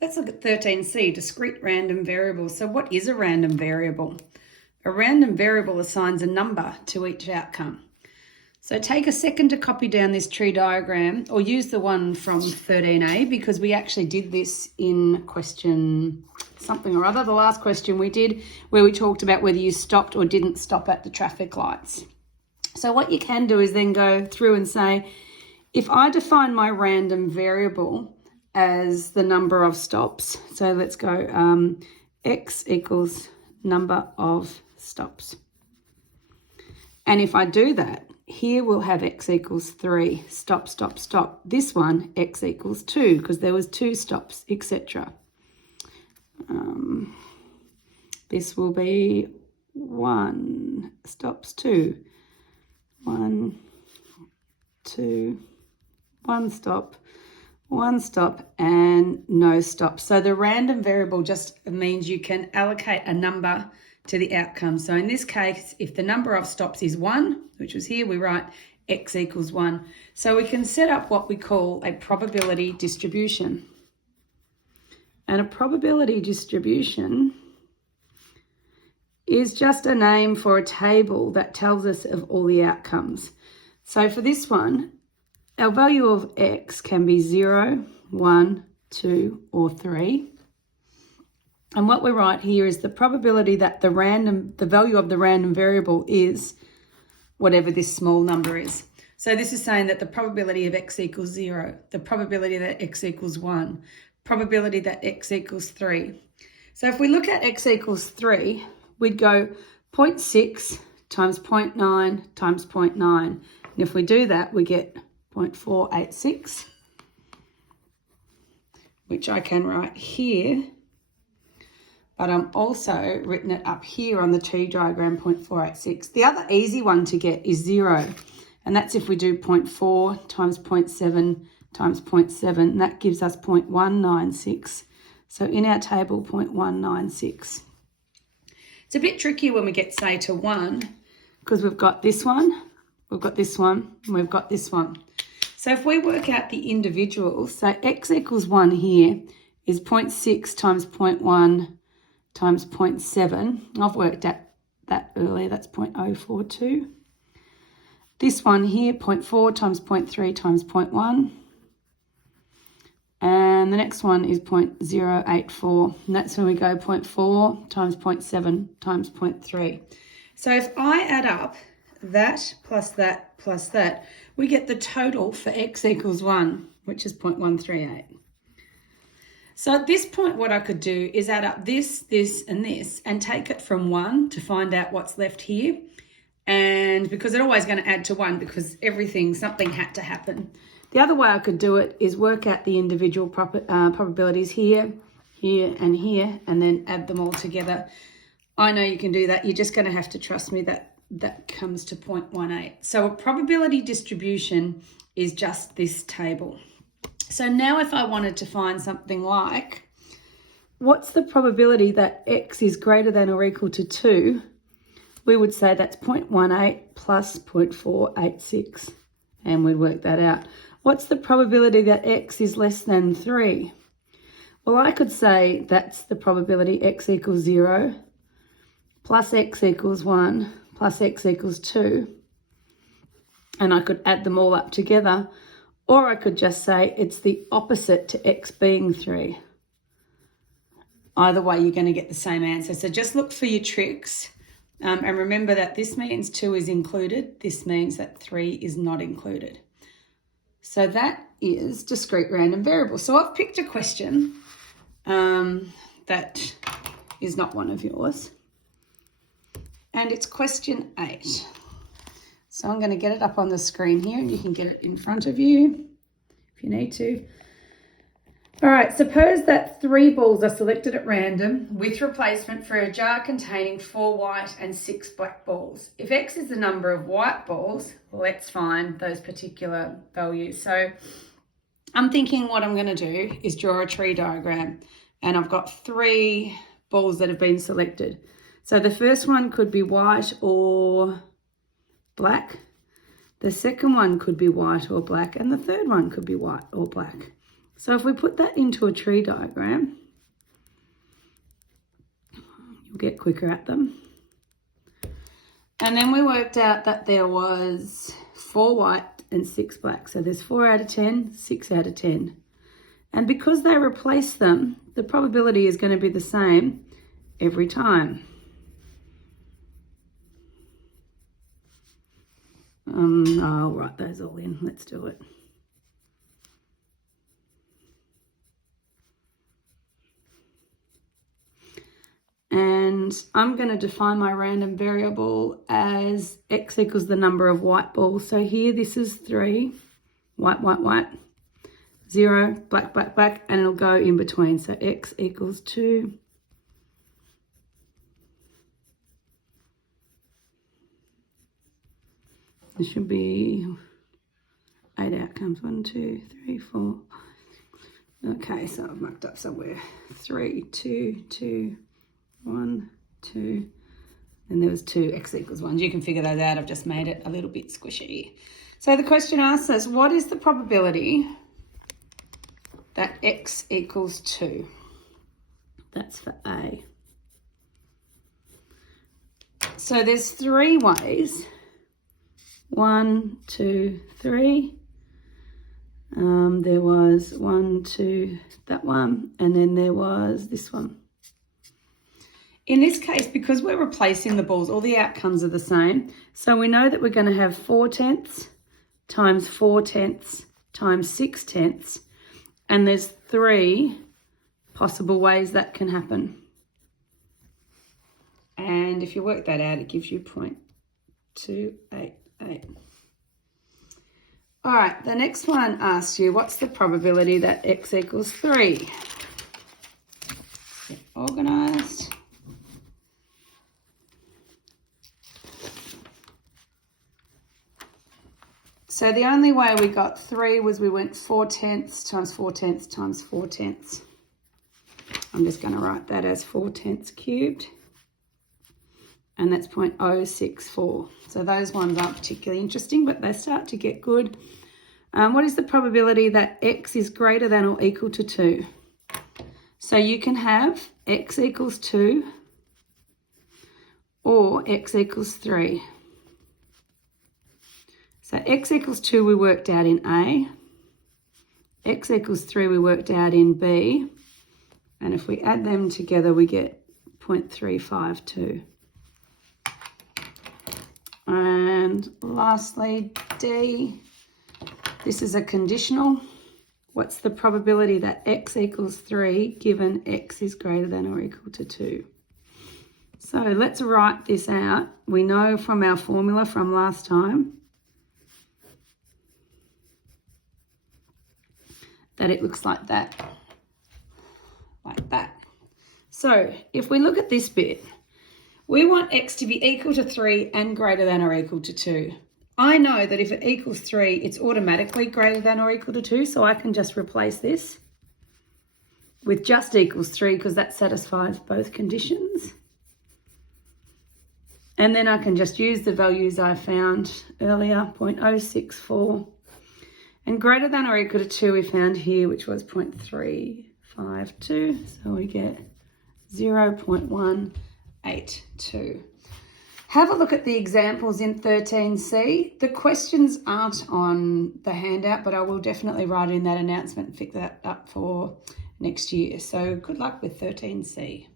Let's look at 13C, discrete random variables. So what is a random variable? A random variable assigns a number to each outcome. So take a second to copy down this tree diagram, or use the one from 13A, because we actually did this in question something or other, the last question we did, where we talked about whether you stopped or didn't stop at the traffic lights. So what you can do is then go through and say, if I define my random variable as the number of stops, so let's go x equals number of stops. And if I do that, here we'll have x equals 3, stop, stop, stop. This one, x equals 2, because there was 2 stops, etc. This will be 1 stops, 2. 1, 2, 1 stop, 1 stop, and no stop. So the random variable just means you can allocate a number to the outcome. So in this case, if the number of stops is 1, which was here, we write x equals 1. So we can set up what we call a probability distribution. And a probability distribution is just a name for a table that tells us of all the outcomes. So for this one, our value of x can be 0, 1, 2, or 3. And what we write here is the probability that the value of the random variable is whatever this small number is. So this is saying that the probability of x equals 0, the probability that x equals 1, probability that x equals 3. So if we look at x equals 3, we'd go 0.6 times 0.9 times 0.9. And if we do that, we get 0.486, which I can write here. But I'm also written it up here on the tree diagram, 0.486. The other easy one to get is 0. And that's if we do 0.4 times 0.7 times 0.7. And that gives us 0.196. So in our table, 0.196. It's a bit tricky when we get, say, to 1, because we've got this one, we've got this one, and we've got this one. So if we work out the individuals, so x equals 1 here is 0.6 times 0.1 times 0.7. I've worked at that earlier, that's 0.042. This one here, 0.4 times 0.3 times 0.1. And the next one is 0.084. And that's when we go 0.4 times 0.7 times 0.3. So if I add up that plus that plus that, we get the total for x equals 1, which is 0.138. So at this point, what I could do is add up this, this, and this, and take it from 1 to find out what's left here. And because it's always going to add to 1, because something had to happen. The other way I could do it is work out the individual probabilities here, here, and here, and then add them all together. I know you can do that. You're just going to have to trust me that that comes to 0.18. So a probability distribution is just this table. So now if I wanted to find something like, what's the probability that x is greater than or equal to 2, we would say that's 0.18 plus 0.486, and we'd work that out. What's the probability that x is less than 3? Well, I could say that's the probability x equals 0 plus x equals 1 plus x equals 2, and I could add them all up together. Or I could just say it's the opposite to x being 3. Either way, you're going to get the same answer. So just look for your tricks. And remember that this means 2 is included. This means that 3 is not included. So that is discrete random variable. So I've picked a question that is not one of yours. And it's question 8. So I'm going to get it up on the screen here, and you can get it in front of you if you need to. All right, suppose that 3 balls are selected at random with replacement for a jar containing 4 white and 6 black balls. If x is the number of white balls, let's find those particular values. So I'm thinking what I'm going to do is draw a tree diagram, and I've got 3 balls that have been selected. So the first one could be white or black. The second one could be white or black, and the third one could be white or black. So if we put that into a tree diagram, you'll get quicker at them. And then we worked out that there was 4 white and 6 black. So there's 4 out of 10, 6 out of 10. And because they replace them, the probability is going to be the same every time. I'll write those all in. Let's do it. And I'm going to define my random variable as x equals the number of white balls. So here this is 3, white, white, white, 0, black, black, black, and it'll go in between. So x equals 2. There should be 8 outcomes. 1, 2, 3, 4. Okay, so I've marked up somewhere. 3, 2, 2, 1, 2. And there was 2 x equals 1. You can figure those out. I've just made it a little bit squishy. So the question asks us, what is the probability that x equals 2? That's for A. So there's 3 ways. 1, 2, 3. There was 1, 2, that one, and then there was this one. In this case, because we're replacing the balls, all the outcomes are the same. So we know that we're going to have 4/10 times 4/10 times 6/10, and there's 3 possible ways that can happen. And if you work that out, it gives you 0.288. All right, the next one asks you, what's the probability that x equals 3? Get organised. So the only way we got 3 was we went 4/10 times 4/10 times 4/10. I'm just going to write that as 4/10 cubed. And that's 0.064. So those ones aren't particularly interesting, but they start to get good. What is the probability that x is greater than or equal to 2? So you can have x equals 2 or x equals 3. So x equals 2 we worked out in A. X equals 3 we worked out in B. And if we add them together, we get 0.352. And lastly, D, this is a conditional. What's the probability that x equals 3 given x is greater than or equal to 2? So let's write this out. We know from our formula from last time that it looks like that. Like that. So if we look at this bit, we want x to be equal to 3 and greater than or equal to 2. I know that if it equals 3, it's automatically greater than or equal to 2, so I can just replace this with just equals 3 because that satisfies both conditions. And then I can just use the values I found earlier, 0.064. And greater than or equal to 2 we found here, which was 0.352. So we get 0.182. Have a look at the examples in 13C. The questions aren't on the handout, but I will definitely write in that announcement and pick that up for next year. So good luck with 13C.